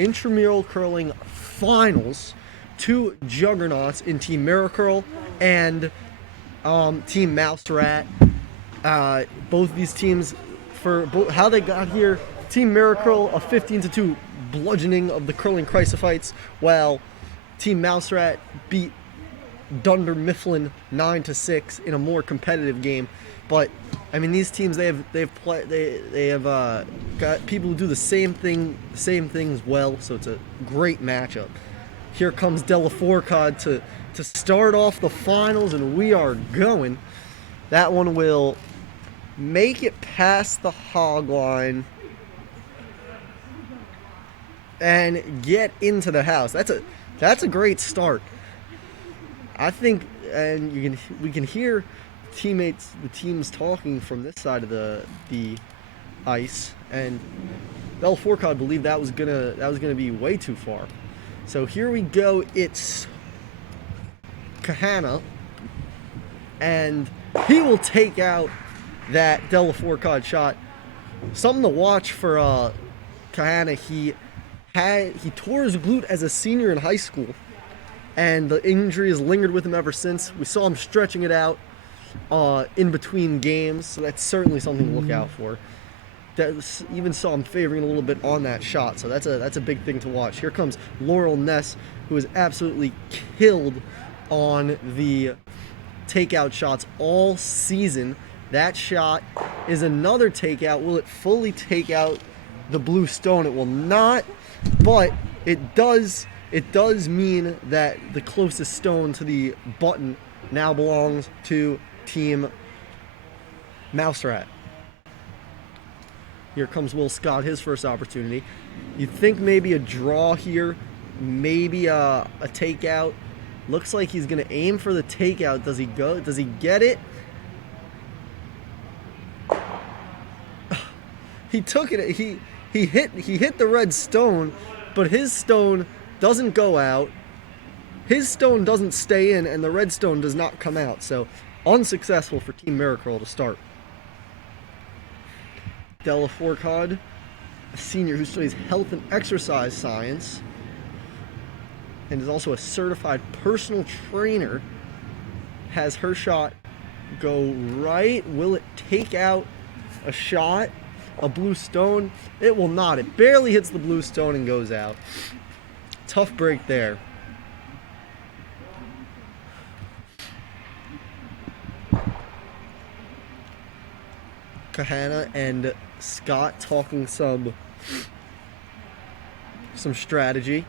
intramural curling finals. Two juggernauts in Team Miracurl and Team Mouserat. Both these teams, for how they got here, Team Miracurl a 15-2 bludgeoning of the curling chrysophytes, while Team Mouserat beat Dunder Mifflin 9-6 in a more competitive game. But I mean, these teams they have got people who do the same things well, so it's a great matchup. Here comes Della Fourcade to start off the finals, and we are going. That one will make it past the hog line and get into the house. That's a great start. I think, and we can hear the teams talking from this side of the ice, and Della Fourcade believed that was gonna be way too far. So here we go. It's Kahana, and he will take out that Della Fourcade shot. Something to watch for Kahana. He tore his glute as a senior in high school, and the injury has lingered with him ever since. We saw him stretching it out in between games, so that's certainly something to look out for. Even saw him favoring a little bit on that shot, so that's a big thing to watch. Here comes Laurel Ness, who is absolutely killed on the takeout shots all season. That shot is another takeout. Will it fully take out the blue stone? It will not, but it does mean that the closest stone to the button now belongs to Team Mouserat. Here comes Will Scott, his first opportunity. You'd think maybe a draw here, maybe a takeout. Looks like he's going to aim for the takeout. Does he go? Does he get it? He took it. He hit the red stone, but his stone doesn't go out. His stone doesn't stay in, and the red stone does not come out. So unsuccessful for Team Miracurl to start. Della Fourcade, a senior who studies health and exercise science and is also a certified personal trainer, has her shot go right. Will it take out a shot? A blue stone? It will not. It barely hits the blue stone and goes out. Tough break there. Kahana and Scott talking some strategy.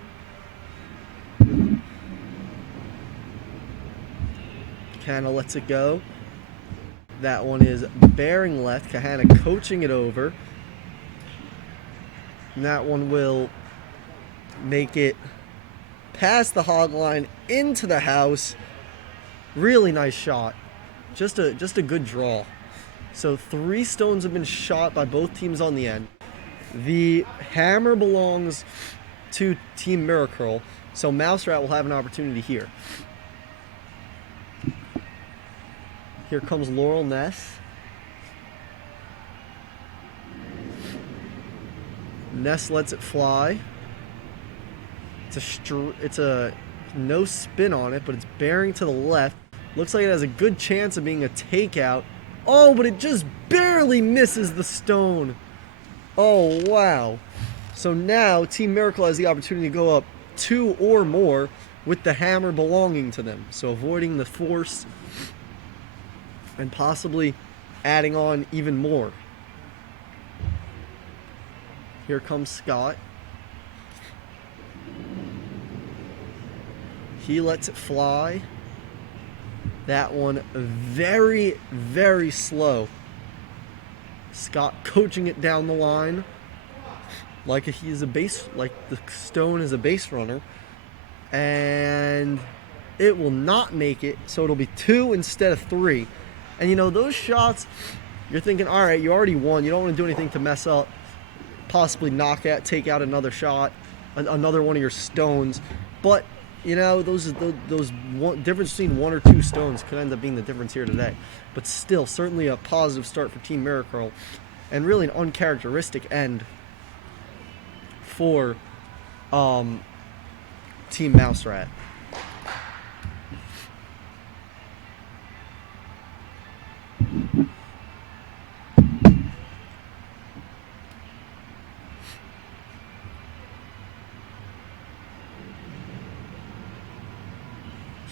Kahana lets it go. That one is bearing left. Kahana coaching it over. And that one will make it past the hog line into the house. Really nice shot. Just a good draw. So 3 stones have been shot by both teams on the end. The hammer belongs to Team Miracurl, so Mouserat will have an opportunity here. Here comes Laurel Ness. Ness lets it fly. It's a no spin on it, but it's bearing to the left. Looks like it has a good chance of being a takeout. Oh, but it just barely misses the stone. Oh, wow. So now Team Miracurl has the opportunity to go up 2 or more with the hammer belonging to them. So avoiding the force and possibly adding on even more. Here comes Scott. He lets it fly. That one very, very slow. Scott coaching it down the line like like the stone is a base runner. And it will not make it, so it'll be 2 instead of 3. And you know, those shots, you're thinking, all right, you already won. You don't want to do anything to mess up, possibly take out another shot, another one of your stones. But you know, those difference between 1 or 2 stones could end up being the difference here today. But still, certainly a positive start for Team Miracurl, and really an uncharacteristic end for Team Mouse Rat.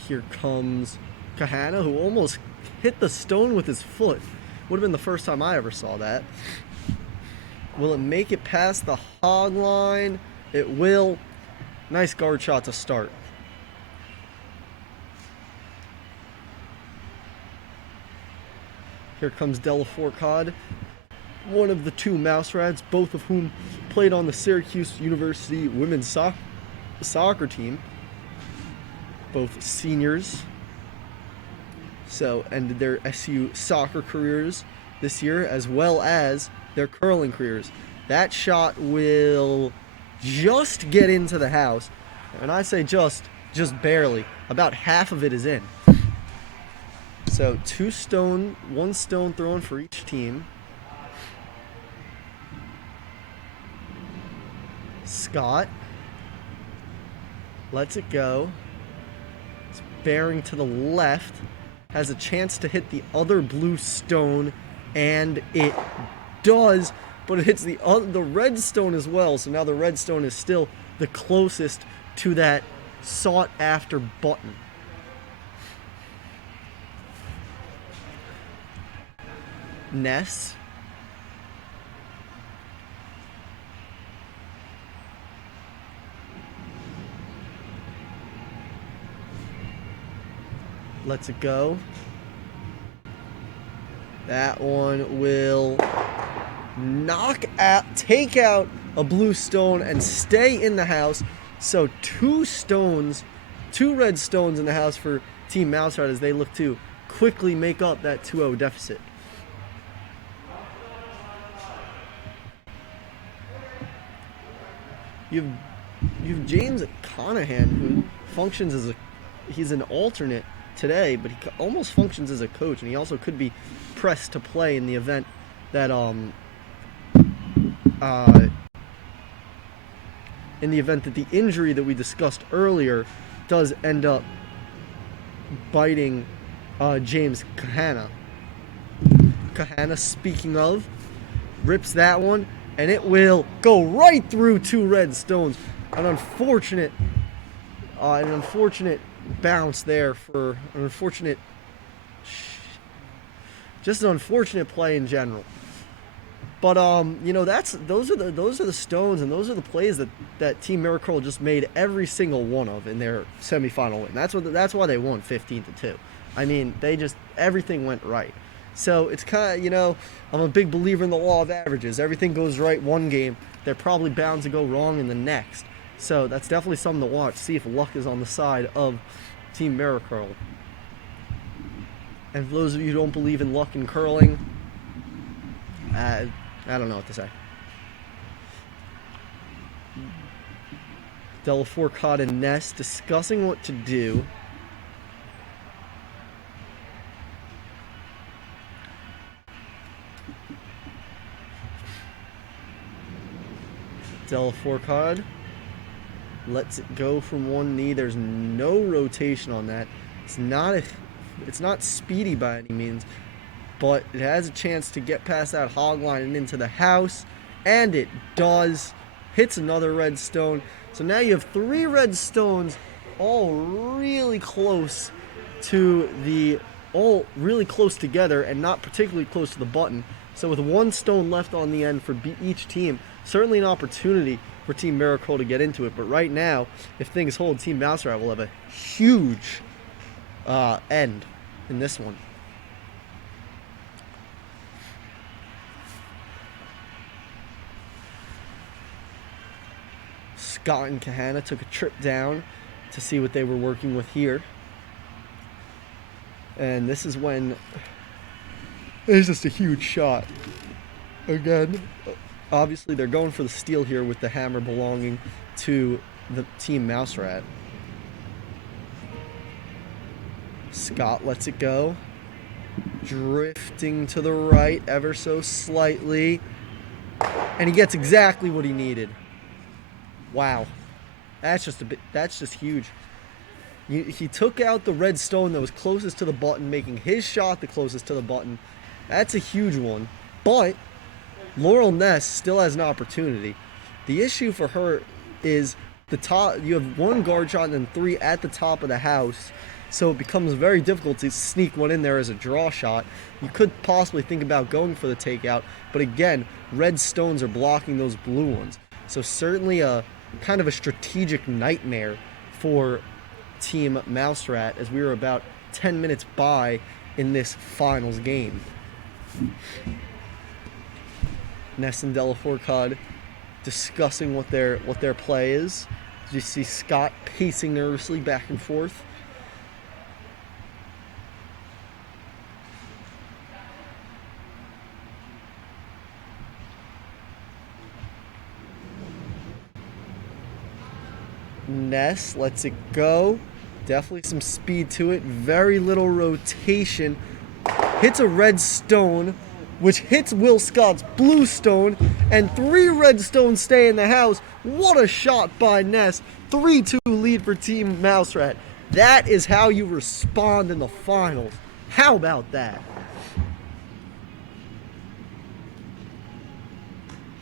Here comes Kahana, who almost hit the stone with his foot. Would have been the first time I ever saw that. Will it make it past the hog line? It will. Nice guard shot to start. Here comes Delafourcade, one of the two Mouse Rats, both of whom played on the Syracuse University women's soccer team. Both seniors. So ended their SU soccer careers this year, as well as their curling careers. That shot will just get into the house. And I say just barely. About half of it is in. So one stone thrown for each team. Scott lets it go. It's bearing to the left. Has a chance to hit the other blue stone, and it does, but it hits the red stone as well. So now the red stone is still the closest to that sought-after button. Ness. Lets it go. That one will take out a blue stone and stay in the house. So two red stones in the house for Team Mouse Rat as they look to quickly make up that 2-0 deficit. You've James Conahan, who functions as he's an alternate today, but he almost functions as a coach, and he also could be pressed to play in the event that the injury that we discussed earlier does end up biting James Kahana. Kahana, speaking of, rips that one, and it will go right through two red stones. An unfortunate bounce there for an unfortunate play in general. But those are the stones, and those are the plays that Team Miracurl just made every single one of in their semifinal win. That's why they won 15-2. I mean, everything went right. So it's kind of, I'm a big believer in the law of averages. Everything goes right one game, they're probably bound to go wrong in the next. So that's definitely something to watch. See if luck is on the side of Team Miracurl. And for those of you who don't believe in luck in curling, I don't know what to say. Delafourcade and Ness discussing what to do. Delafourcade lets it go from one knee. There's no rotation on that. It's not speedy by any means, but it has a chance to get past that hog line and into the house, and it does. Hits another red stone. So now you have three red stones, all really close together and not particularly close to the button. So with one stone left on the end for each team, certainly an opportunity for Team Miracurl to get into it. But right now, if things hold, Team Mouse Rat will have a huge end in this one. Scott and Kahana took a trip down to see what they were working with here. And this is when it's just a huge shot. Again, obviously they're going for the steal here with the hammer belonging to the Team Mouse Rat. Scott lets it go. Drifting to the right ever so slightly. And he gets exactly what he needed. Wow. That's just huge. He took out the red stone that was closest to the button, making his shot the closest to the button. That's a huge one. But Laurel Ness still has an opportunity. The issue for her is the top. You have one guard shot and then 3 at the top of the house, so it becomes very difficult to sneak one in there as a draw shot. You could possibly think about going for the takeout, but again, red stones are blocking those blue ones. So certainly a kind of a strategic nightmare for Team Mouse Rat as we were about 10 minutes by in this finals game. Ness and Delafourcade discussing what their play is. You see Scott pacing nervously back and forth. Ness lets it go. Definitely some speed to it. Very little rotation. Hits a red stone, which hits Will Scott's blue stone, and 3 red stones stay in the house. What a shot by Ness. 3-2 lead for Team Mouse Rat. That is how you respond in the finals. How about that?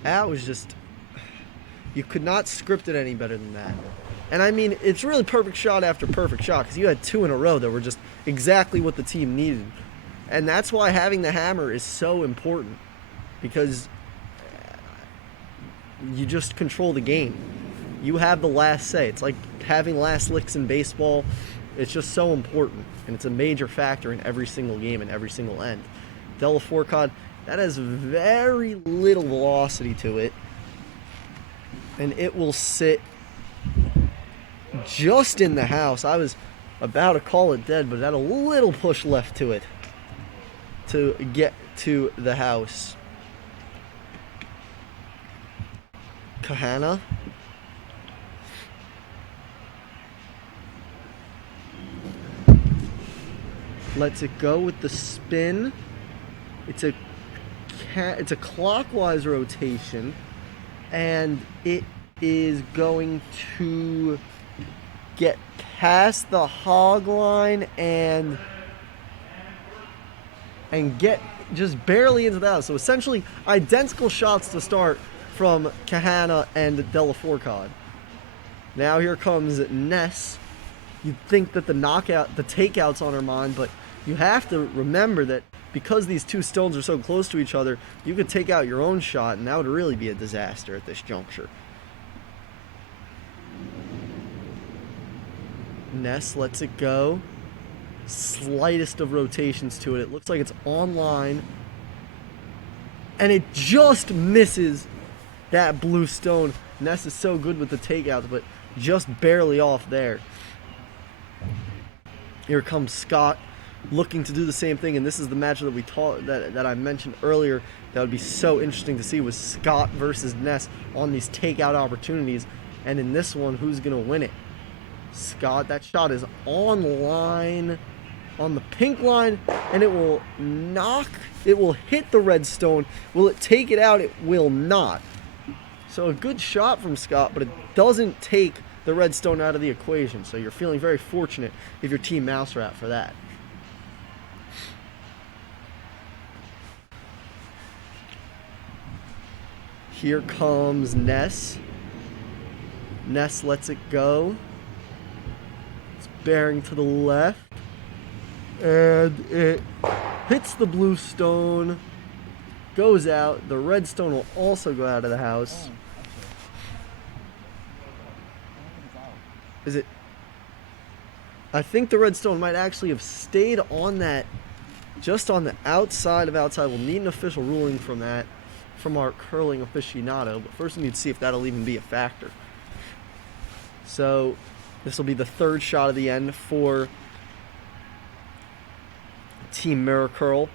That was just... You could not script it any better than that. And I mean, it's really perfect shot after perfect shot, because you had 2 in a row that were just exactly what the team needed. And that's why having the hammer is so important, because you just control the game. You have the last say. It's like having last licks in baseball. It's just so important, and it's a major factor in every single game and every single end. Delafourcade, that has very little velocity to it, and it will sit just in the house. I was about to call it dead, but it had a little push left to it to get to the house. Kahana. Lets it go with the spin. It's a clockwise rotation, and it is going to get past the hog line and get just barely into the house. So essentially identical shots to start from Kahana and Delafourcade. Now here comes Ness. You'd think that the takeout's on her mind, but you have to remember that because these 2 stones are so close to each other, you could take out your own shot, and that would really be a disaster at this juncture. Ness lets it go. Slightest of rotations to it. It looks like it's online. And it just misses that blue stone. Ness is so good with the takeouts, but just barely off there. Here comes Scott, looking to do the same thing, and this is the match that I mentioned earlier that would be so interesting to see, was Scott versus Ness on these takeout opportunities. And in this one, who's going to win it? Scott. That shot is online, on the pink line, and it will hit the red stone. Will it take it out? It will not. So a good shot from Scott, but it doesn't take the red stone out of the equation. So you're feeling very fortunate if you're Team Mouse Rat for that. Here comes Ness. Ness lets it go. It's bearing to the left. And it hits the blue stone. Goes out. The red stone will also go out of the house. Is it? I think the red stone might actually have stayed on that, just on the outside of outside. We'll need an official ruling from that, from our curling aficionado. But first we need to see if that'll even be a factor. So this will be the third shot of the end for Team Miracurl.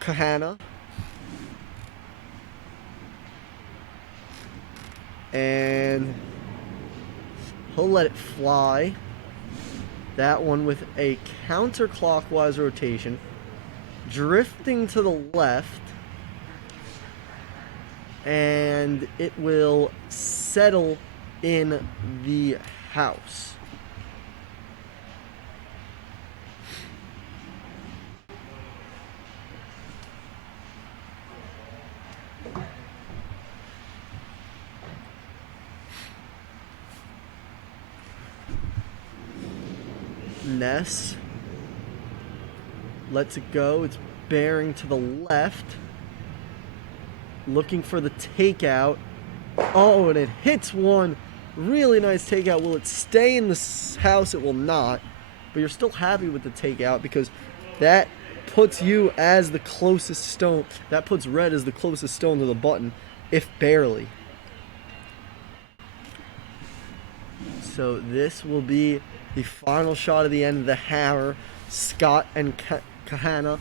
Kahana. And he'll let it fly. That one with a counterclockwise rotation. Drifting to the left. And it will settle in the house. Ness lets it go. It's bearing to the left. Looking for the takeout. Oh, and it hits one. Really nice takeout. Will it stay in the house? It will not. But you're still happy with the takeout because that puts you as the closest stone. That puts red as the closest stone to the button, if barely. So this will be the final shot of the end of the hammer. Scott and Kahana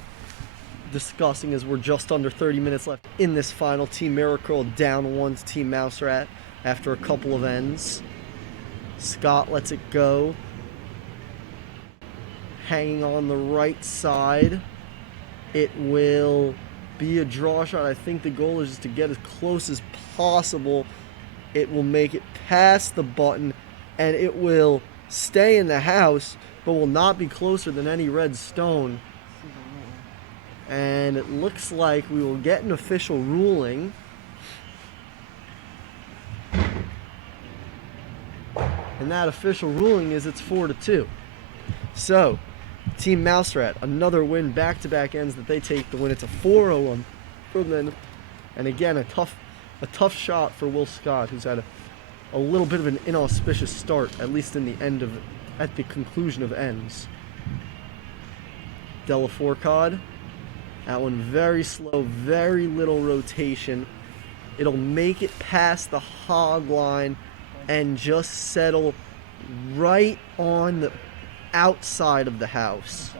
discussing as we're just under 30 minutes left in this final. Team Miracurl down 1 to Team Mouserat after a couple of ends. Scott lets it go. Hanging on the right side. It will be a draw shot. I think the goal is just to get as close as possible. It will make it past the button and it will stay in the house, but will not be closer than any red stone. And it looks like we will get an official ruling. And that official ruling is it's 4-2. So, Team Mouserat, another win, back-to-back ends that they take the win. It's a 4-0 from them. And again, a tough shot for Will Scott, who's had a little bit of an inauspicious start, at least at the conclusion of ends. Delafourcade, that one very slow, very little rotation. It'll make it past the hog line and just settle right on the outside of the house.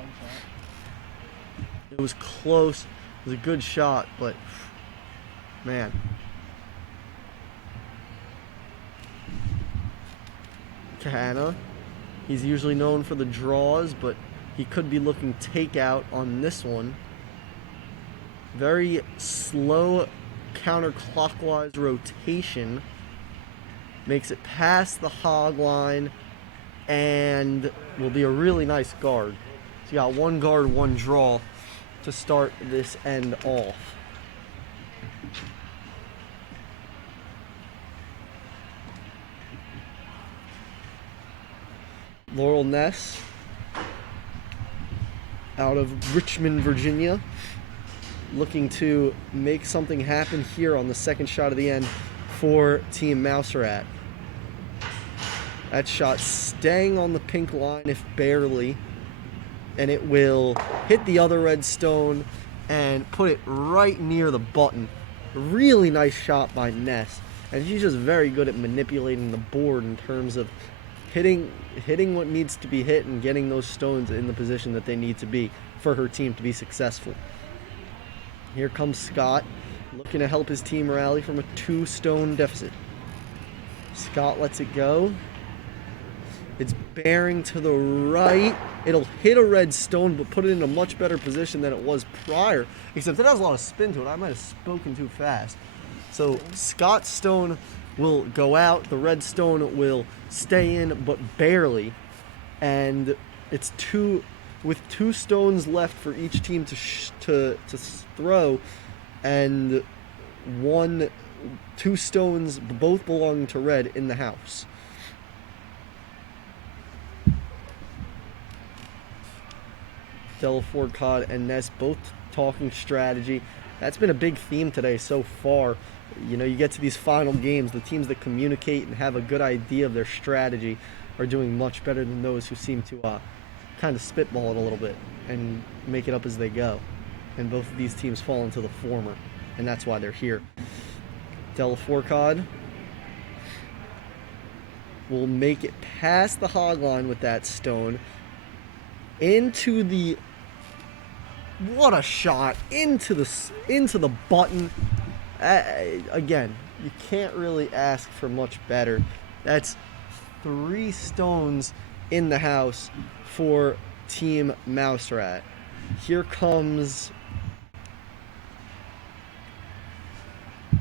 It was close. It was a good shot, but man. Kahana, he's usually known for the draws, but he could be looking takeout on this one. Very slow counterclockwise rotation. Makes it past the hog line and will be a really nice guard. So you got one guard, one draw to start this end off. Laurel Ness out of Richmond, Virginia, looking to make something happen here on the second shot of the end for Team Mouserat. That shot staying on the pink line, if barely, and it will hit the other red stone and put it right near the button. Really nice shot by Ness, and she's just very good at manipulating the board in terms of hitting what needs to be hit and getting those stones in the position that they need to be for her team to be successful. Here comes Scott, looking to help his team rally from a 2-stone deficit. Scott lets it go. It's bearing to the right. It'll hit a red stone, but put it in a much better position than it was prior. Except it has a lot of spin to it. I might have spoken too fast. So Scott's stone will go out. The red stone will stay in, but barely. And it's with 2 stones left for each team to throw, and 2 stones both belonging to red in the house. Delafourcade and Ness both talking strategy. That's been a big theme today so far. You know, you get to these final games, the teams that communicate and have a good idea of their strategy are doing much better than those who seem to kind of spitball it a little bit and make it up as they go. And both of these teams fall into the former, and that's why they're here. Delafourcade will make it past the hog line with that stone into the, what a shot, into the button. Again, you can't really ask for much better. That's 3 stones in the house for Team Mouserat. Here comes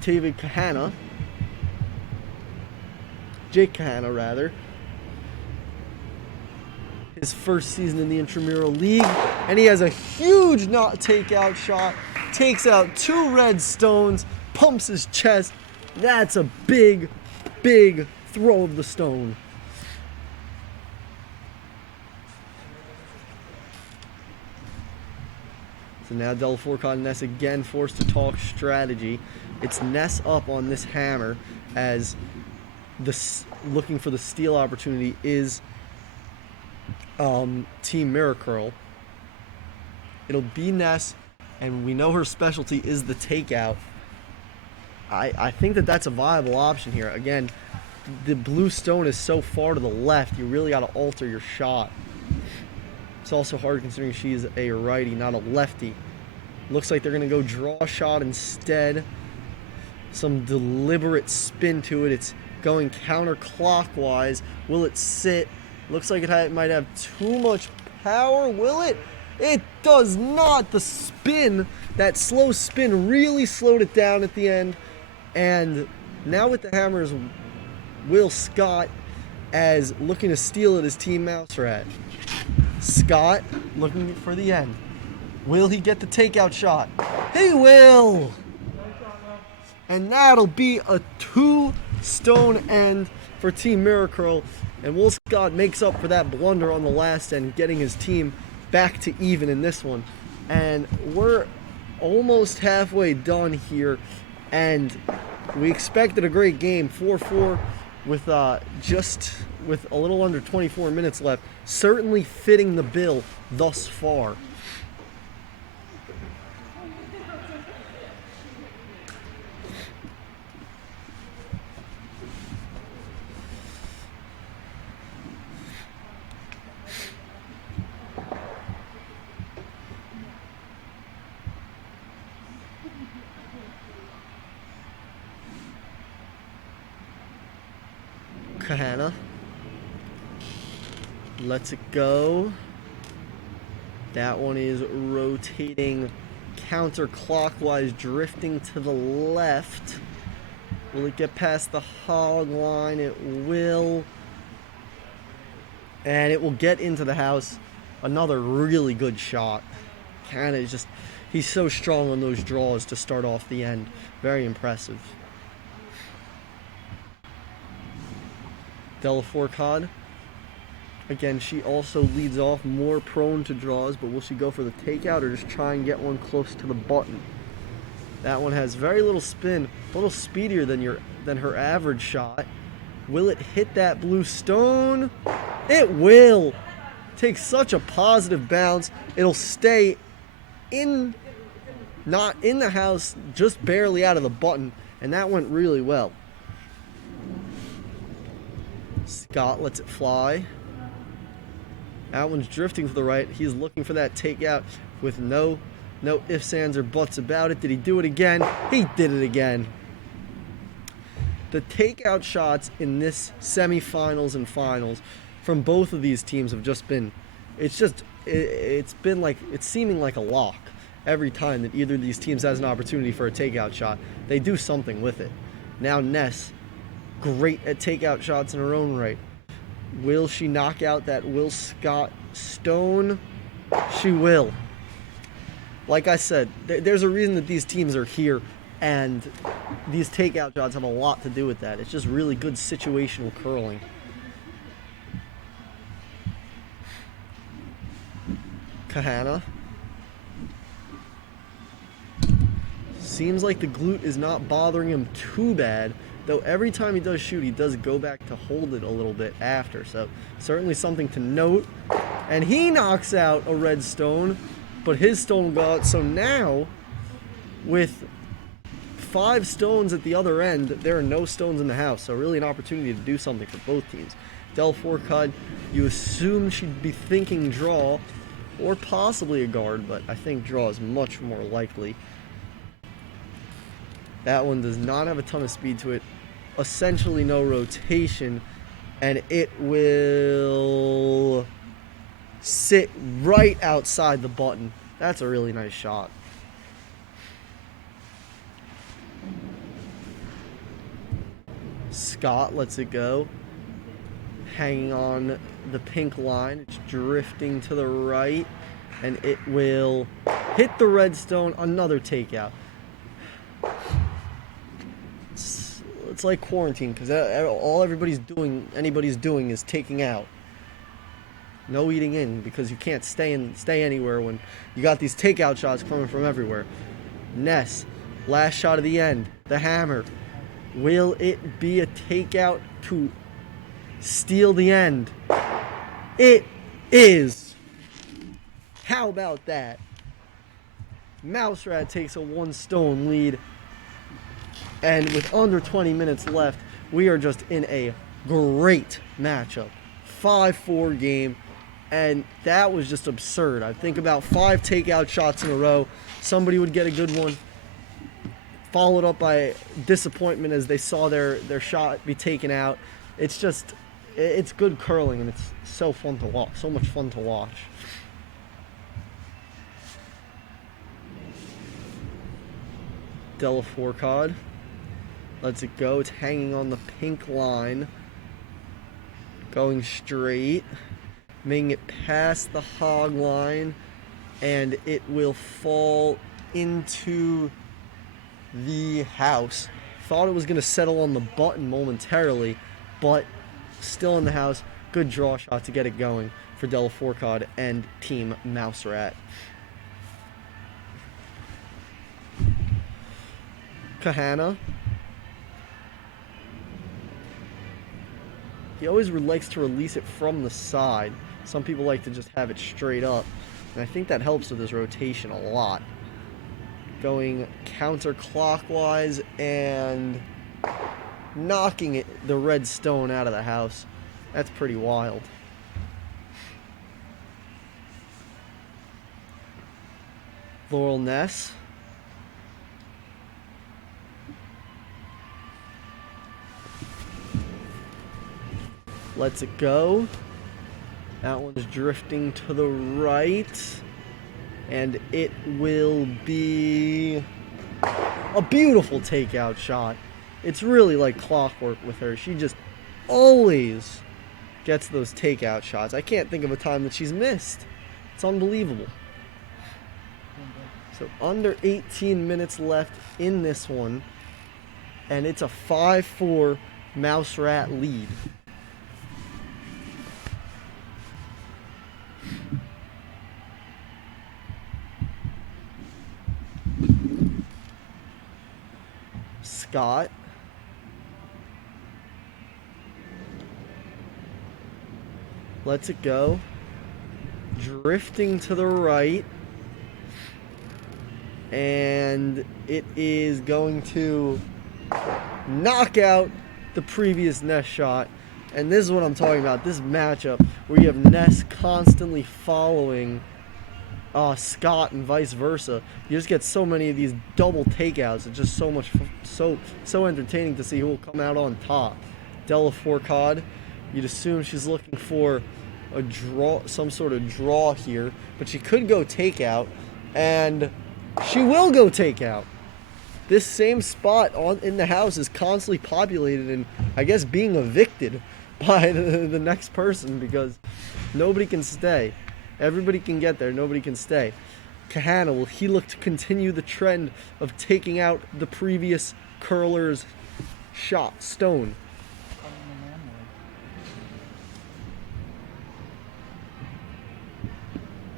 David Kahana, Jake Kahana rather. His first season in the Intramural League, and he has a huge not takeout shot, takes out 2 red stones, pumps his chest. That's a big, big throw of the stone. So now Delafour Ness again forced to talk strategy. It's Ness up on this hammer as looking for the steal opportunity is Team Miracurl. It'll be Ness, and we know her specialty is the takeout. I think that's a viable option here. Again, the blue stone is so far to the left, you really got to alter your shot. It's also hard considering she's a righty, not a lefty. Looks like they're going to go draw a shot instead. Some deliberate spin to it. It's going counterclockwise. Will it sit? Looks like it might have too much power. Will it? It does not. The spin, that slow spin, really slowed it down at the end. And now with the hammer is Will Scott as looking to steal at his team mouse rat. Scott looking for the end. Will he get the takeout shot? He will! And that'll be a 2-stone end for Team Miracurl. And Will Scott makes up for that blunder on the last end, getting his team back to even in this one. And we're almost halfway done here. And we expected a great game, 4-4 with with a little under 24 minutes left. Certainly fitting the bill thus far. Kahana lets it go. That one is rotating counterclockwise, drifting to the left. Will it get past the hog line? It will. And it will get into the house. Another really good shot. Kahana is just, he's so strong on those draws to start off the end. Very impressive. Delafour again, she also leads off, more prone to draws, but will she go for the takeout or just try and get one close to the button? That one has very little spin, a little speedier than her average shot. Will it hit that blue stone? It will. Take such a positive bounce. It'll stay not in the house, just barely out of the button, and that went really well. Scott lets it fly. That one's drifting to the right. He's looking for that takeout with no ifs, ands, or buts about it. Did he do it again? He did it again. The takeout shots in this semifinals and finals from both of these teams have just been, it's seeming like a lock every time that either of these teams has an opportunity for a takeout shot. They do something with it. Now Ness, great at takeout shots in her own right. Will she knock out that Will Scott stone? She will. Like I said, there's a reason that these teams are here, and these takeout shots have a lot to do with that. It's just really good situational curling. Kahana. Seems like the glute is not bothering him too bad. Though every time he does shoot, he does go back to hold it a little bit after. So certainly something to note. And he knocks out a red stone, but his stone will go out. So now, with 5 stones at the other end, there are no stones in the house. So really an opportunity to do something for both teams. Delafour, you assume she'd be thinking draw, or possibly a guard, but I think draw is much more likely. That one does not have a ton of speed to it. Essentially no rotation. And it will sit right outside the button. That's a really nice shot. Scott lets it go. hanging on the pink line. It's drifting to the right, and it will hit the red stone. Another takeout. It's like quarantine because all anybody's doing is taking out. No eating in because you can't stay anywhere when you got these takeout shots coming from everywhere. Ness, last shot of the end, the hammer. Will it be a takeout to steal the end? It is. How about that? Mouse Rat takes a 1-stone lead. And with under 20 minutes left, we are just in a great matchup. 5-4 game. And that was just absurd. I think about 5 takeout shots in a row. Somebody would get a good one, followed up by disappointment as they saw their shot be taken out. It's good curling, and it's so fun to watch. So much fun to watch. Delafourcade lets it go. It's hanging on the pink line, going straight, making it past the hog line, and it will fall into the house. Thought it was going to settle on the button momentarily, but still in the house. Good draw shot to get it going for Delafourcade and Team Mouse Rat. Kahana. He always likes to release it from the side. Some people like to just have it straight up, and I think that helps with his rotation a lot. Going counterclockwise and knocking the red stone out of the house. That's pretty wild. Laurel Ness. Lets it go. That one's drifting to the right. And it will be a beautiful takeout shot. It's really like clockwork with her. She just always gets those takeout shots. I can't think of a time that she's missed. It's unbelievable. So under 18 minutes left in this one. And it's a 5-4 Mouse Rat lead. Scott. Lets it go. Drifting to the right. And it is going to knock out the previous Ness shot. And this is what I'm talking about. This matchup where you have Ness constantly following Scott and vice versa. You just get so many of these double takeouts. It's just so entertaining to see who will come out on top. Delafourcade, you'd assume she's looking for a draw, some sort of draw here, but she could go takeout, and she will go takeout. This same spot in the house is constantly populated and I guess being evicted by the next person because nobody can stay. Everybody can get there. Nobody can stay. Kahana, will he look to continue the trend of taking out the previous curler's shot, stone?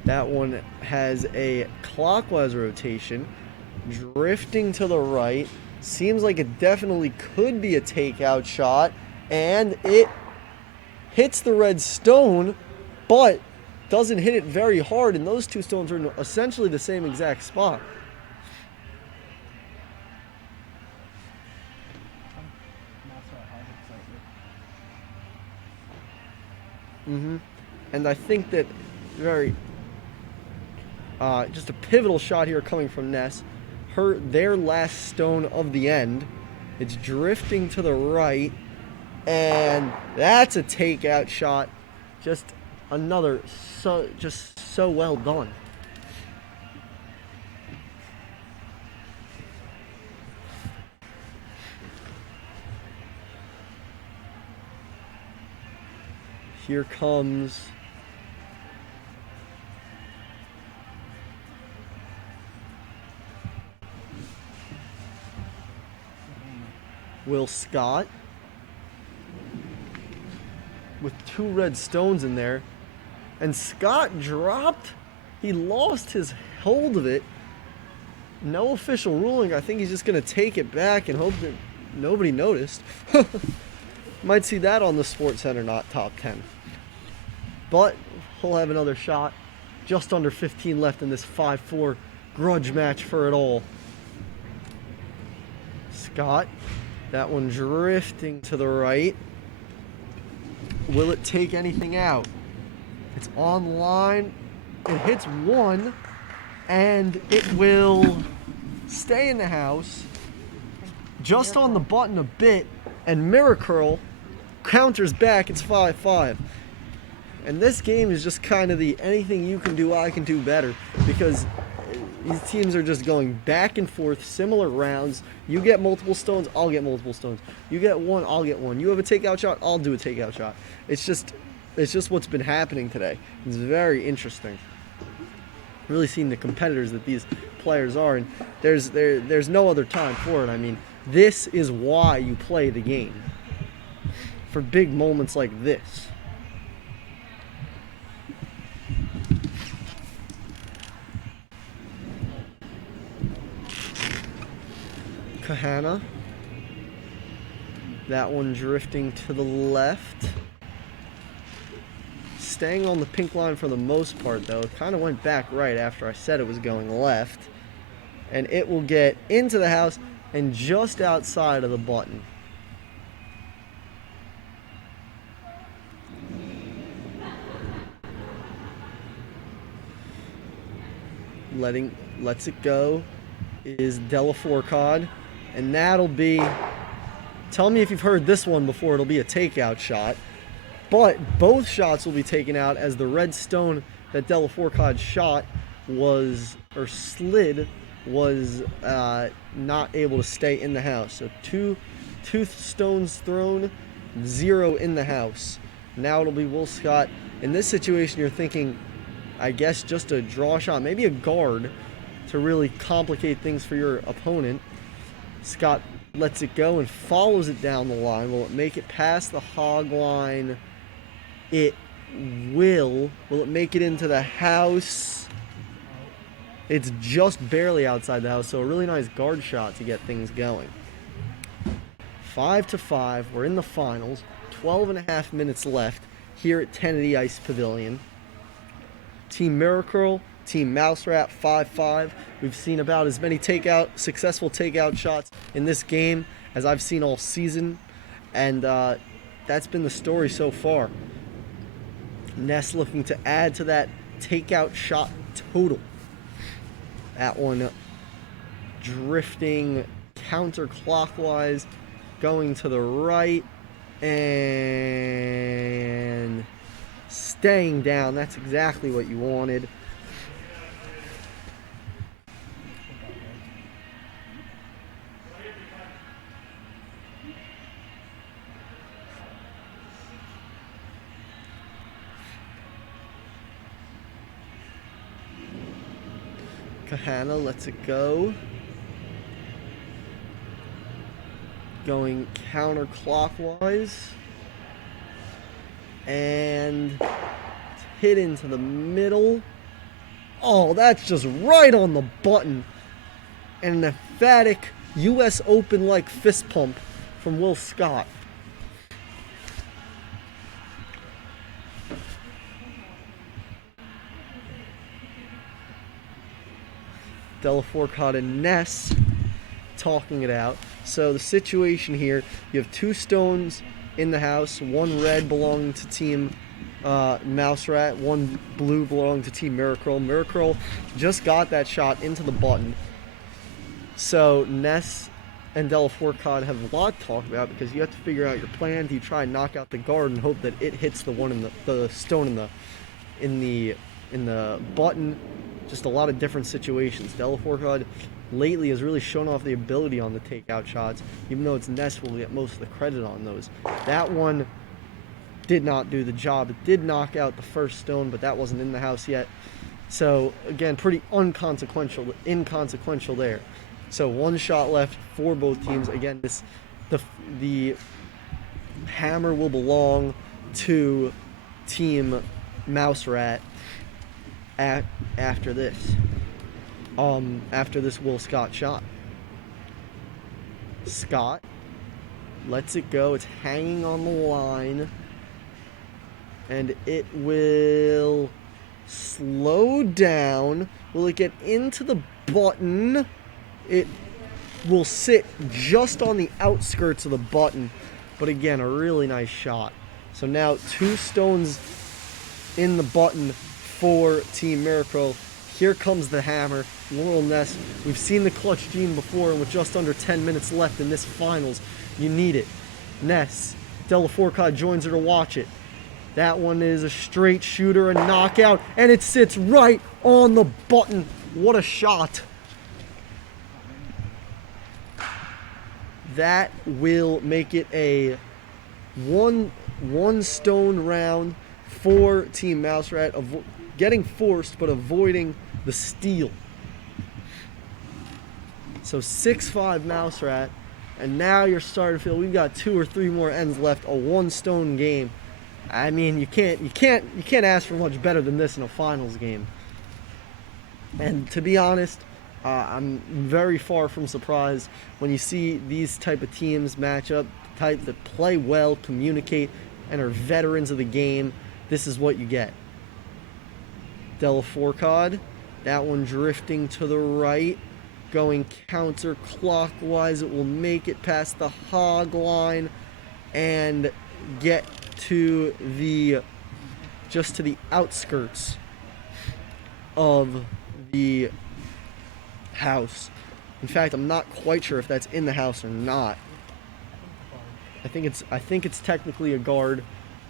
That one has a clockwise rotation, drifting to the right. Seems like it definitely could be a takeout shot, and it hits the red stone, but doesn't hit it very hard, and those two stones are in essentially the same exact spot. And I think that just a pivotal shot here coming from Ness. Their last stone of the end. It's drifting to the right, and that's a takeout shot. Just another so well done. Here comes Will Scott with 2 red stones in there. And Scott dropped. He lost his hold of it. No official ruling. I think he's just going to take it back and hope that nobody noticed. Might see that on the Sports Center, not top 10. But he'll have another shot. Just under 15 left in this 5-4 grudge match for it all. Scott, that one drifting to the right. Will it take anything out? It's on line. It hits 1, and it will stay in the house. Just on the button a bit, and Miracurl counters back. It's 5-5. And this game is just kind of the anything you can do, I can do better, because these teams are just going back and forth, similar rounds. You get multiple stones, I'll get multiple stones. You get 1, I'll get 1. You have a takeout shot, I'll do a takeout shot. It's just what's been happening today. It's very interesting. Really seeing the competitors that these players are, and there's no other time for it. I mean, this is why you play the game. For big moments like this. Kahana. That one drifting to the left. Staying on the pink line for the most part, though. It kind of went back right after I said it was going left. And it will get into the house and just outside of the button. Lets it go is Delafourcade. And that'll be, tell me if you've heard this one before, it'll be a takeout shot. But both shots will be taken out, as the red stone that Delafourcade shot slid was not able to stay in the house. So two stones thrown, 0 in the house. Now it'll be Will Scott. In this situation, you're thinking, I guess, just a draw shot, maybe a guard to really complicate things for your opponent. Scott lets it go and follows it down the line. Will it make it past the hog line? It will. Will it make it into the house? It's just barely outside the house, so a really nice guard shot to get things going. 5-5. We're in the finals. 12.5 minutes left here at Kennedy Ice Pavilion. Team Miracurl, Team Mouserat, 5-5. We've seen about as many successful takeout shots in this game as I've seen all season, and that's been the story so far. Ness looking to add to that takeout shot total. That one drifting counterclockwise, going to the right, and staying down. That's exactly what you wanted. Kahana lets it go. Going counterclockwise. And it's hit into the middle. Oh, that's just right on the button. And an emphatic US Open-like fist pump from Will Scott. Delafourcade and Ness talking it out. So the situation here, you have 2 stones in the house, 1 red belonging to Team Mouserat, 1 blue belonging to Team Miracurl. Miracurl just got that shot into the button. So Ness and Delafourcade have a lot to talk about, because you have to figure out your plan. Do you try and knock out the guard and hope that it hits the one in the stone in the button? Just a lot of different situations. Delafourcade lately has really shown off the ability on the takeout shots, even though it's Ness will get most of the credit on those. That one did not do the job. It did knock out the first stone, but that wasn't in the house yet. So again, pretty inconsequential there. So one shot left for both teams. Again, the hammer will belong to Team Mouse Rat after this. After this Will Scott shot. Scott lets it go. It's hanging on the line. And it will slow down. Will it get into the button? It will sit just on the outskirts of the button. But again, a really nice shot. So now 2 stones in the button for Team Miracurl. Here comes the hammer. Little Ness. We've seen the clutch gene before, and with just under 10 minutes left in this finals, you need it. Ness. Delafourcade joins her to watch it. That one is a straight shooter, a knockout, and it sits right on the button. What a shot. That will make it a one stone round for Team Mouse Rat, getting forced but avoiding the steal. So 6-5 Mouse Rat, and now you're starting to feel we've got 2 or 3 more ends left, a 1-stone game. I mean, you can't ask for much better than this in a finals game. And to be honest, I'm very far from surprised when you see these type of teams match up, type that play well, communicate, and are veterans of the game. This is what you get. Delafourcade, that one drifting to the right, going counterclockwise. It will make it past the hog line and get to the outskirts of the house. In fact, I'm not quite sure if that's in the house or not. I think it's technically a guard,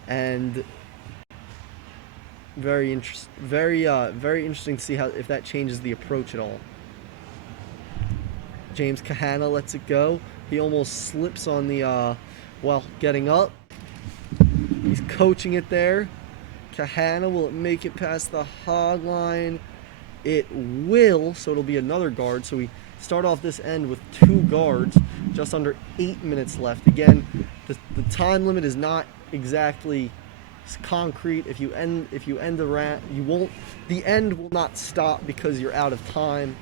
and very interesting to see if that changes the approach at all. James Kahana lets it go. He almost slips on the getting up. He's coaching it there. Kahana, will it make it past the hog line? It will, so it'll be another guard. So we start off this end with 2 guards, just under 8 minutes left. Again, the time limit is not exactly concrete. If you end the round, the end will not stop because you're out of time.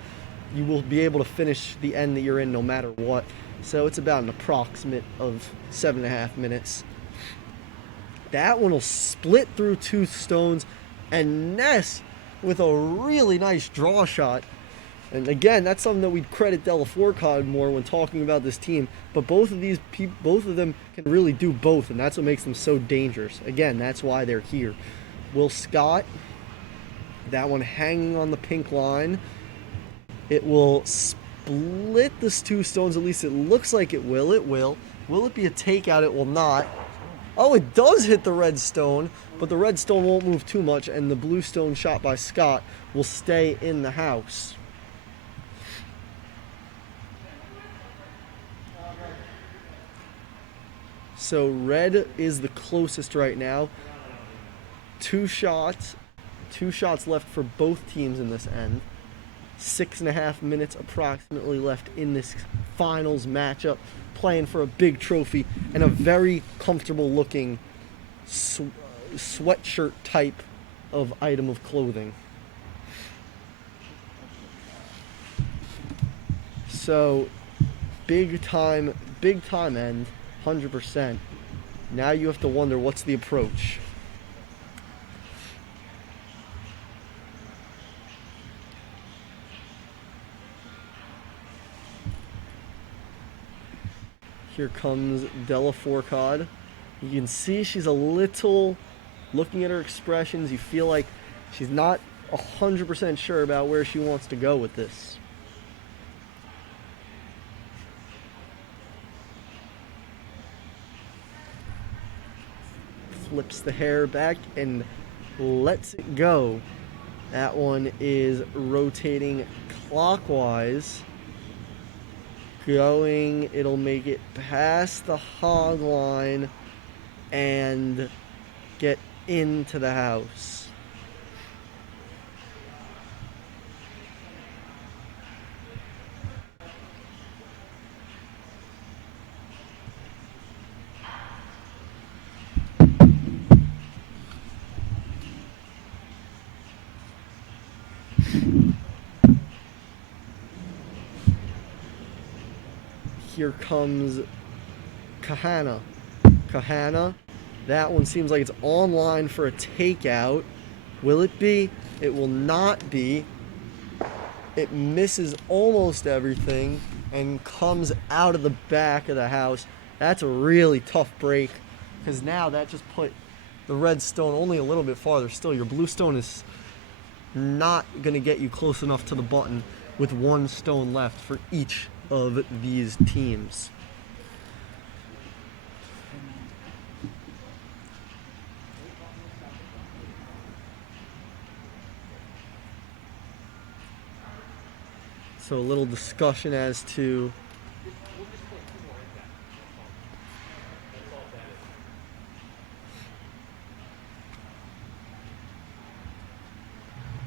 You will be able to finish the end that you're in no matter what. So it's about an approximate of 7.5 minutes. That one will split through 2 stones, and Ness with a really nice draw shot. And again, that's something that we'd credit Delafourcade more when talking about this team. But both of them can really do both, and that's what makes them so dangerous. Again, that's why they're here. Will Scott, that one hanging on the pink line. It will split this 2 stones, at least it looks like it will. It will. Will it be a takeout? It will not. Oh, it does hit the red stone, but the red stone won't move too much, and the blue stone shot by Scott will stay in the house. So red is the closest right now. 2 shots left for both teams in this end. 6.5 minutes approximately left in this finals matchup, playing for a big trophy and a very comfortable looking sweatshirt type of item of clothing. So big time end, 100%. Now you have to wonder, what's the approach? Here comes Delafourcade. You can see she's a little, looking at her expressions, you feel like she's not 100% sure about where she wants to go with this. Flips the hair back and lets it go. That one is rotating clockwise. It'll make it past the hog line and get into the house. Here comes Kahana. Kahana, that one seems like it's online for a takeout. Will it be? It will not be. It misses almost everything and comes out of the back of the house. That's a really tough break, because now that just put the red stone only a little bit farther. Still, your blue stone is not going to get you close enough to the button with one stone left for each of these teams. So a little discussion as to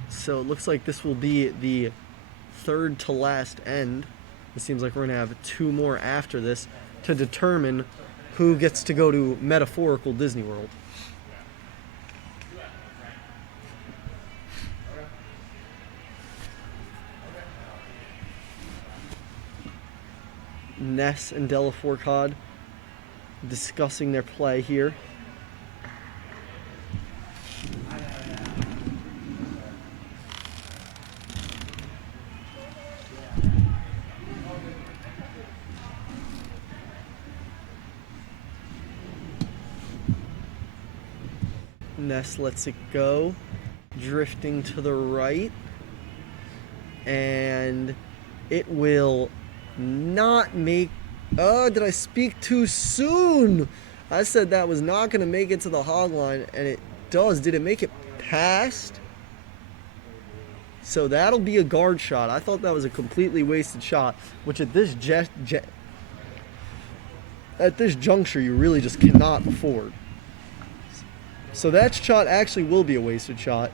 so it looks like this will be the third to last end. It seems like we're going to have two more after this to determine who gets to go to metaphorical Disney World. Ness and Delafourcade discussing their play here. Ness lets it go, drifting to the right, and it will not make... Oh, did I speak too soon? I said that was not going to make it to the hog line, and it does. Did it make it past? So that'll be a guard shot. I thought that was a completely wasted shot, which at this juncture you really just cannot afford. So that shot actually will be a wasted shot.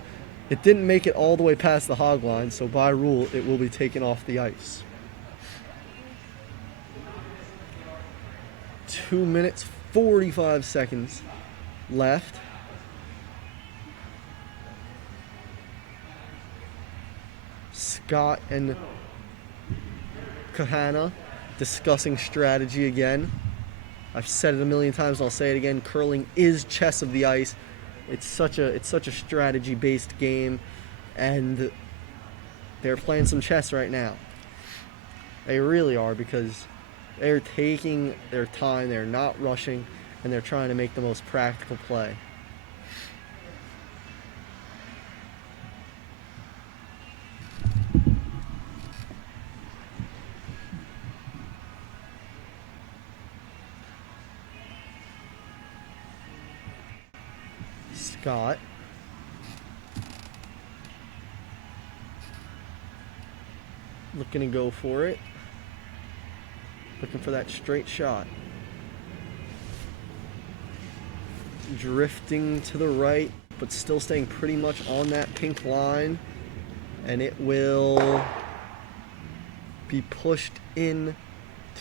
It didn't make it all the way past the hog line, so by rule it will be taken off the ice. 2 minutes 45 seconds left. Scott and Kahana discussing strategy again. I've said it a million times and I'll say it again. Curling is chess of the ice. It's such a strategy-based game, and they're playing some chess right now. They really are, because they're taking their time, they're not rushing, and they're trying to make the most practical play. Scott looking to go for it. Looking for that straight shot. Drifting to the right, but still staying pretty much on that pink line. And it will be pushed in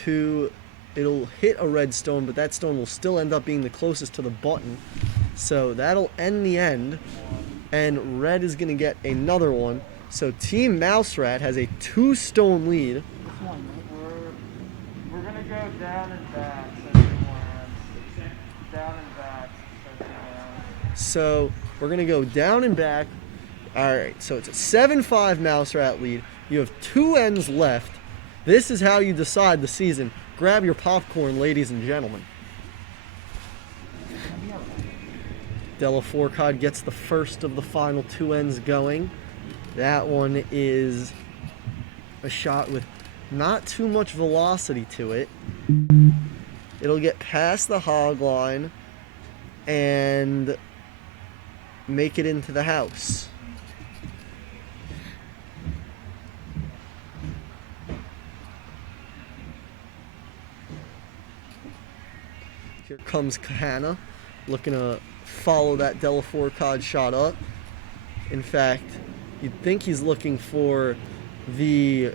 to... It'll hit a red stone, but that stone will still end up being the closest to the button. So that'll end the end. And red is going to get another one. So Team Mouse Rat has a 2-stone lead. We're going to go down and back. So down and back. So we're going to go down and back. Alright, so it's a 7-5 Mouse Rat lead. You have 2 ends left. This is how you decide the season. Grab your popcorn, ladies and gentlemen. Delafourcade gets the first of the final 2 ends going. That one is a shot with not too much velocity to it. It'll get past the hog line and make it into the house. Here comes Kahana, looking to follow that Delafourcade shot up. In fact, you'd think he's looking for the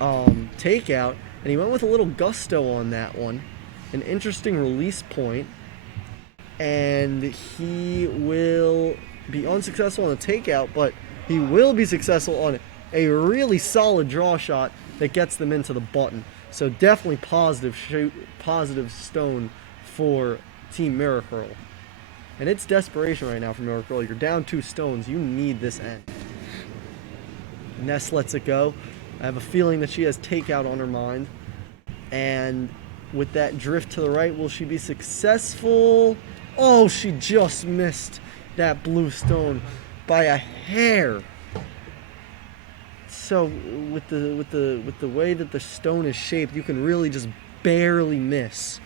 takeout, and he went with a little gusto on that one. An interesting release point, and he will be unsuccessful on the takeout, but he will be successful on a really solid draw shot that gets them into the button. So definitely positive stone for Team Miracurl. And it's desperation right now for Miracurl. You're down 2 stones. You need this end. Ness lets it go. I have a feeling that she has takeout on her mind. And with that drift to the right, will she be successful? Oh, she just missed that blue stone by a hair. So with the way that the stone is shaped, you can really just barely miss.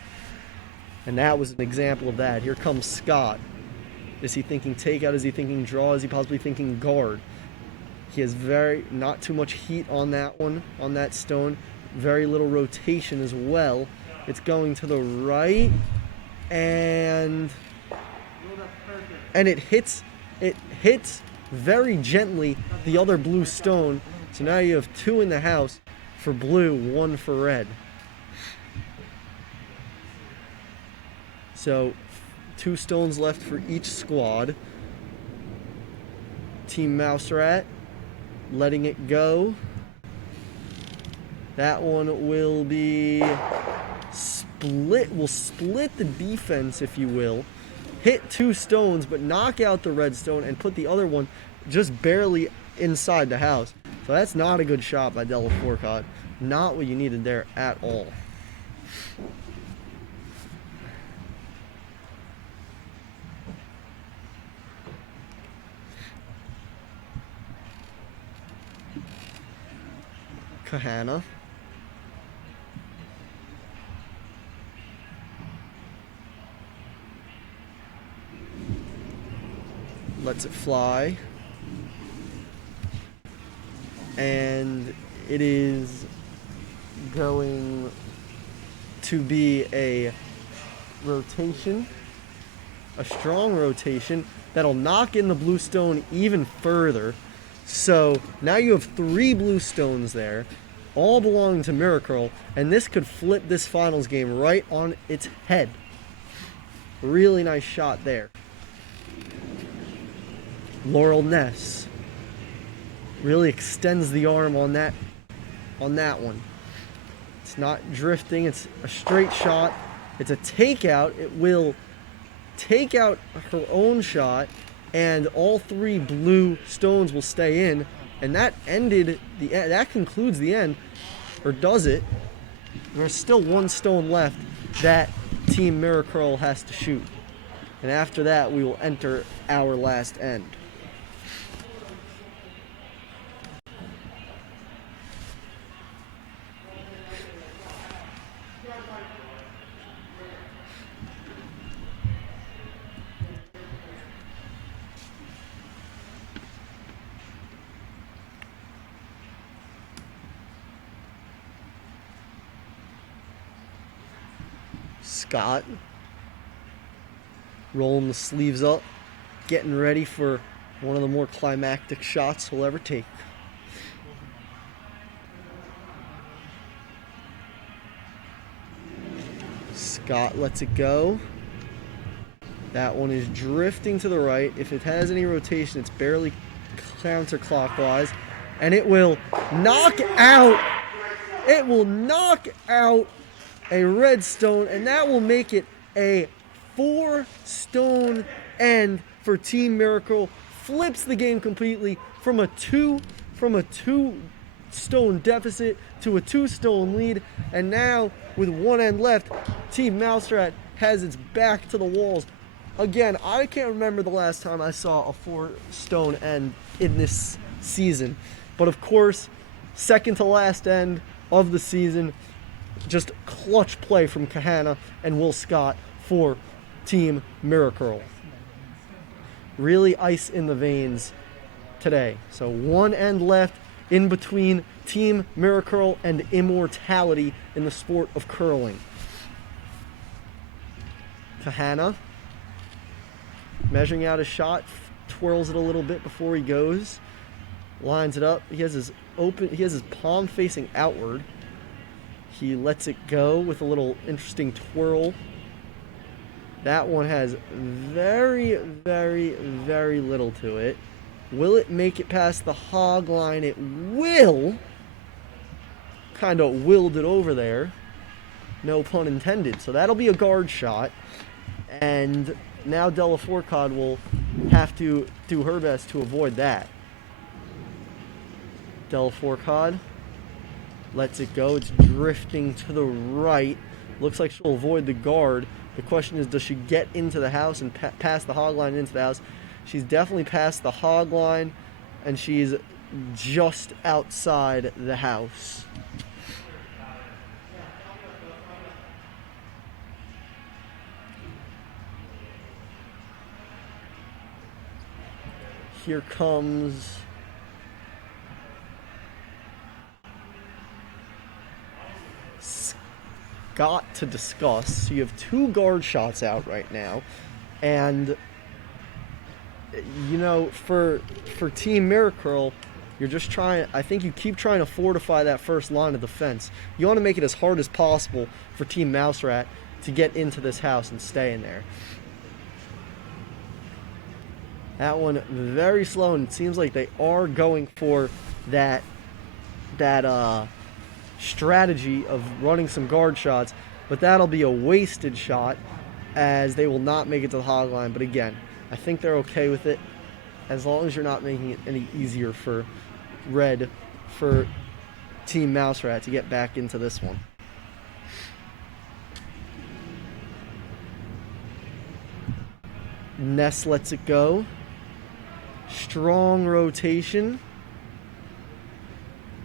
And that was an example of that. Here comes Scott. Is he thinking takeout? Is he thinking draw? Is he possibly thinking guard? He has not too much heat on that one, on that stone. Very little rotation as well. It's going to the right, and it hits very gently the other blue stone. So now you have 2 in the house for blue, 1 for red. So 2 stones left for each squad. Team Mouse Rat letting it go. That one will be split. Will split the defense, if you will. Hit 2 stones, but knock out the red stone and put the other one just barely inside the house. So that's not a good shot by Delafourcade. Not what you needed there at all. Kahana. Lets it fly. And it is going to be a rotation, a strong rotation that'll knock in the blue stone even further. So now you have 3 blue stones there, all belonging to Miracurl, and this could flip this finals game right on its head. Really nice shot there. Laurel Ness really extends the arm on that one. It's not drifting, it's a straight shot. It's a takeout. It will take out her own shot, and all 3 blue stones will stay in, and that concludes the end. Or does it? There's still 1 stone left that Team Miracurl has to shoot. And after that, we will enter our last end. Scott rolling the sleeves up, getting ready for one of the more climactic shots he'll ever take. Scott lets it go. That one is drifting to the right. If it has any rotation, it's barely counterclockwise, and it will knock out. It will knock out a red stone, and that will make it a 4-stone end for Team Miracurl. Flips the game completely from a 2-stone deficit to a 2-stone lead, and now with 1 end left, Team Mouserat has its back to the walls. Again, I can't remember the last time I saw a 4-stone end in this season, but of course, second to last end of the season. Just clutch play from Kahana and Will Scott for Team Miracurl. Really ice in the veins today. So 1 end left in between Team Miracurl and immortality in the sport of curling. Kahana measuring out his shot, twirls it a little bit before he goes, lines it up. He has his palm facing outward. He lets it go with a little interesting twirl. That one has very, very, very little to it. Will it make it past the hog line? It will. Kind of willed it over there. No pun intended. So that'll be a guard shot. And now Della Fourcade will have to do her best to avoid that. Della Fourcade lets it go. It's drifting to the right. Looks like she'll avoid the guard. The question is, does she get into the house and pass the hog line into the house? She's definitely past the hog line, and she's just outside the house. Here comes Scott to discuss. So you have 2 guard shots out right now, and you know, for Team Miracurl, you're just trying. I think you keep trying to fortify that first line of defense. You want to make it as hard as possible for Team Mouse Rat to get into this house and stay in there. That one very slow, and it seems like they are going for that strategy of running some guard shots, but that'll be a wasted shot as they will not make it to the hog line. But again, I think they're okay with it as long as you're not making it any easier for Team Mouse Rat to get back into this one. Ness lets it go. Strong rotation.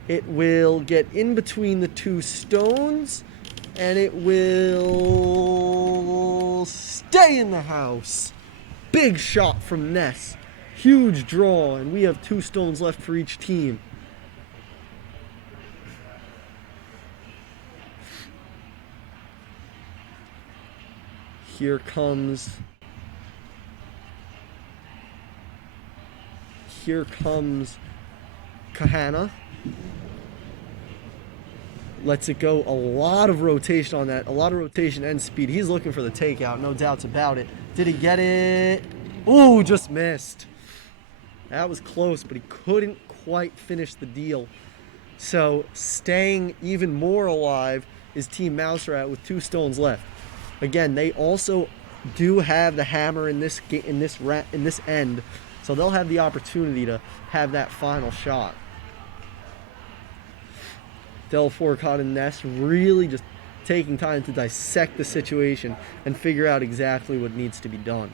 It will get in between the 2 stones, and it will stay in the house. Big shot from Ness. Huge draw, and we have 2 stones left for each team. Here comes Kahana. Lets it go. A lot of rotation on that. A lot of rotation and speed. He's looking for the takeout, no doubts about it. Did he get it? Ooh, just missed. That was close, but he couldn't quite finish the deal. So staying even more alive is Team Mouse Rat with 2 stones left. Again, they also do have the hammer in this end, so they'll have the opportunity to have that final shot. Della Fourcade and Ness really just taking time to dissect the situation and figure out exactly what needs to be done.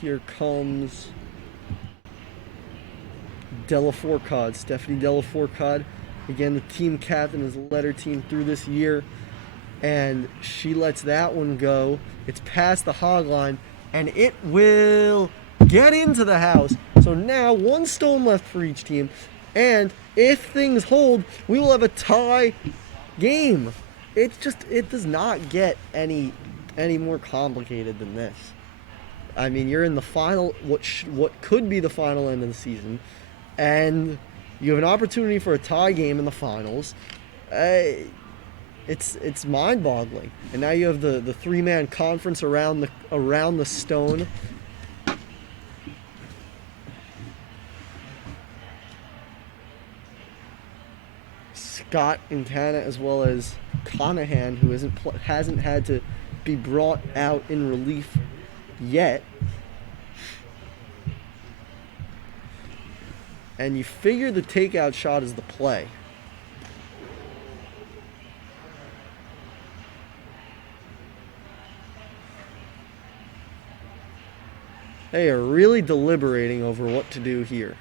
Here comes Della Fourcade, Stephanie Della Fourcade. Again, the team captain has led her team through this year, and she lets that one go. It's past the hog line, and it will get into the house. So now 1 stone left for each team, and if things hold, we will have a tie game. It does not get any more complicated than this. I mean, you're in the final, what could be the final end of the season, and you have an opportunity for a tie game in the finals. It's mind-boggling. And now you have the 3-man conference around the stone. Scott and Tana, as well as Conahan, who hasn't had to be brought out in relief yet. And you figure the takeout shot is the play. They are really deliberating over what to do here.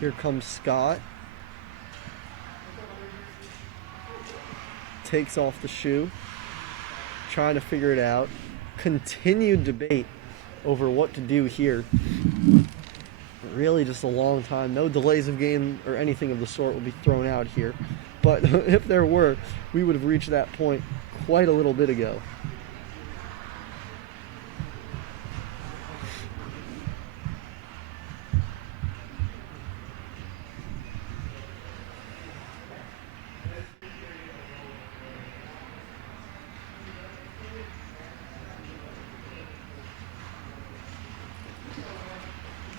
Here comes Scott. Takes off the shoe. Trying to figure it out. Continued debate over what to do here. Really just a long time. No delays of game or anything of the sort will be thrown out here. But if there were, we would have reached that point quite a little bit ago.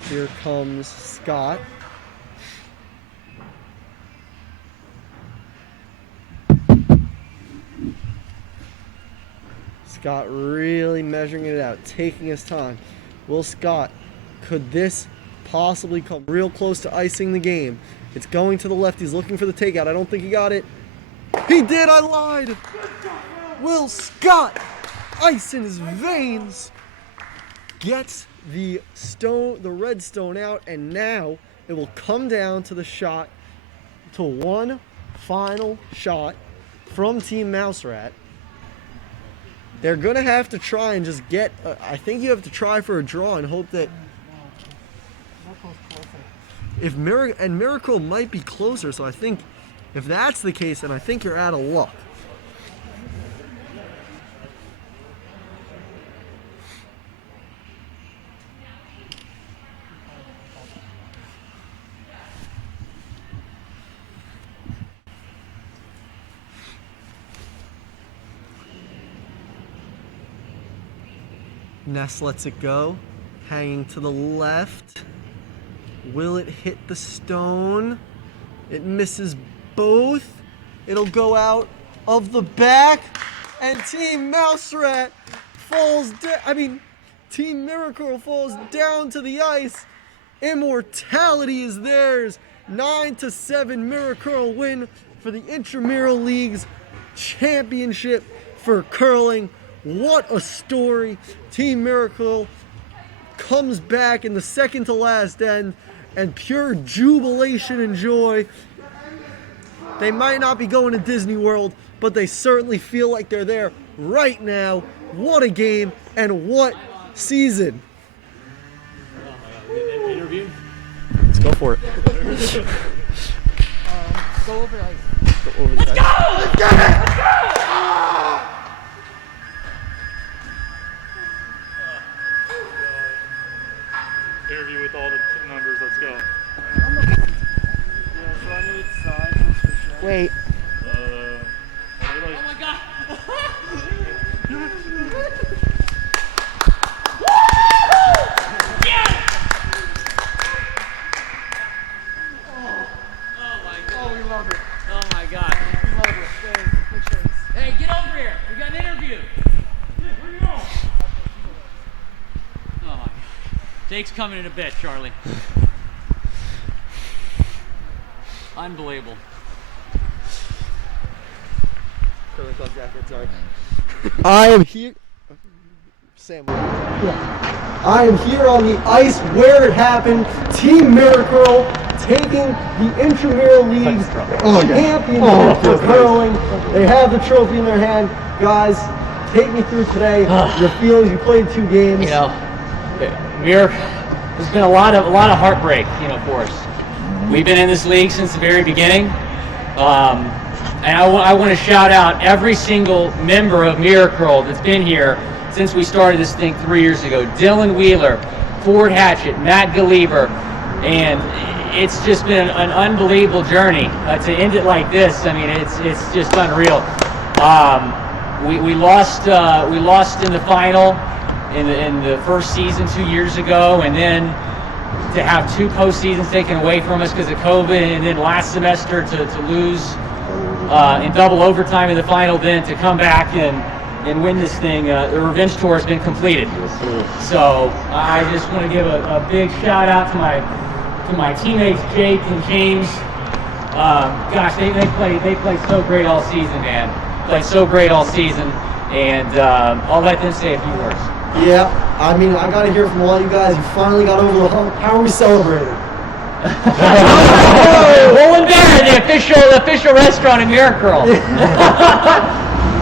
Here comes Scott. Scott really measuring it out, taking his time. Will Scott, could this possibly come real close to icing the game? It's going to the left. He's looking for the takeout. I don't think he got it. He did. I lied. Will Scott, ice in his veins, gets the red stone out, and now it will come down to the shot, to one final shot from Team Mouse Rat. They're gonna have to try and just get. I think you have to try for a draw and hope that if Miracurl might be closer. So I think if that's the case, then I think you're out of luck. Ness lets it go, hanging to the left. Will it hit the stone? It misses both. It'll go out of the back, and Team Mouse Rat falls down. Team Miracurl falls down to the ice. Immortality is theirs. 9-7 Miracurl win for the Intramural League's championship for curling. What a story. Team Miracurl comes back in the second to last end, and pure jubilation and joy. They might not be going to Disney World, but they certainly feel like they're there right now. What a game and what season. Interview? Let's go for it. Go over the ice. Go over the ice. Let's get it! Let's go! Interview with all the numbers. Let's go. Yeah, so I need sizes for sure. Wait. Oh my god! Oh, we love it. Oh my god. We love it. Thanks. Pictures. Hey, get over here. We got an interview. Where you going? Oh my. Jake's coming in a bit, Charlie. Unbelievable. I am here. Sam. Yeah. I am here on the ice where it happened. Team Miracurl taking the Intramural League's championship for curling. They have the trophy in their hand. Guys, take me through today. Your feelings. You played 2 games. You know, there's been a lot of heartbreak, for us. We've been in this league since the very beginning. And I want to shout out every single member of Miracurl that's been here since we started this thing 3 years ago. Dylan Wheeler, Ford Hatchett, Matt Galieber, and it's just been an unbelievable journey to end it like this. It's just unreal. We lost in the final in the first season 2 years ago, and then to have 2 postseasons taken away from us because of COVID, and then last semester to lose in double overtime in the final, then to come back and win this thing. The revenge tour has been completed. So I just want to give a big shout out to my teammates Jake and James. Gosh, they played so great all season, man. Played so great all season, and I'll let them say a few words. Yeah, I gotta hear from all you guys. You finally got over the hump. How are we celebrating? Bull and Bear, the official restaurant in Miracurl.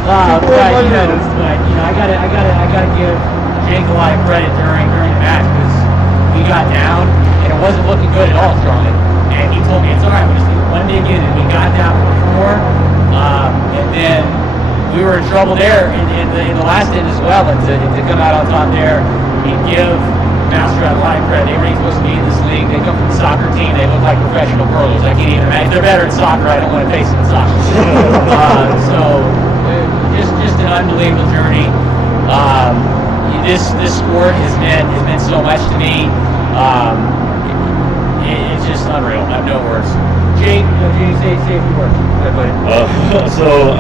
I gotta give Jake a lot of credit during the match because we got down and it wasn't looking good at all, Strongman. And he told me it's all right. We just need one dig in, and we got down before, and then we were in trouble there in the last end as well. And to come out on top there, he'd give Master a lot of credit. They weren't supposed to be in this league. They come from the soccer team. They look like professional curlers. I can't even imagine. If they're better in soccer, I don't want to face them in soccer. Just an unbelievable journey. This sport has meant so much to me. It's just unreal. I have no words. Jake, say a few words. So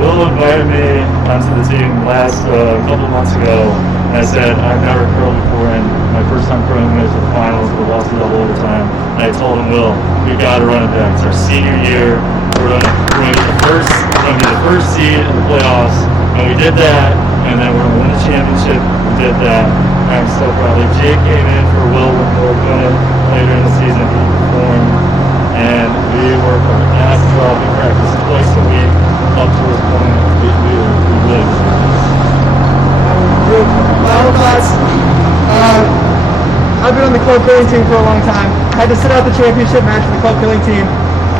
Will invited me onto the team last couple months ago, and I said I've never curled before, and my first time curling was the finals, but lost in double overtime. And I told him, Will, we got to run it back. It's our senior year. We're going to be the first seed in the playoffs, and we did that. And then we're going to win the championship. We did that. I'm so proud. Like, Jake came in for Will when we were doing it later in the season. He performed. And we worked our ass off. We practiced twice a week up to this point. We really Final thoughts. I've been on the club curling team for a long time. I had to sit out the championship match for the club curling team.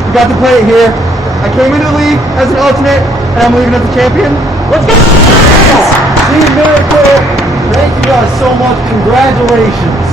We got to play it here. I came into the league as an alternate, and I'm leaving as a champion. Let's go! See you, Miracurl. Thank you guys so much. Congratulations.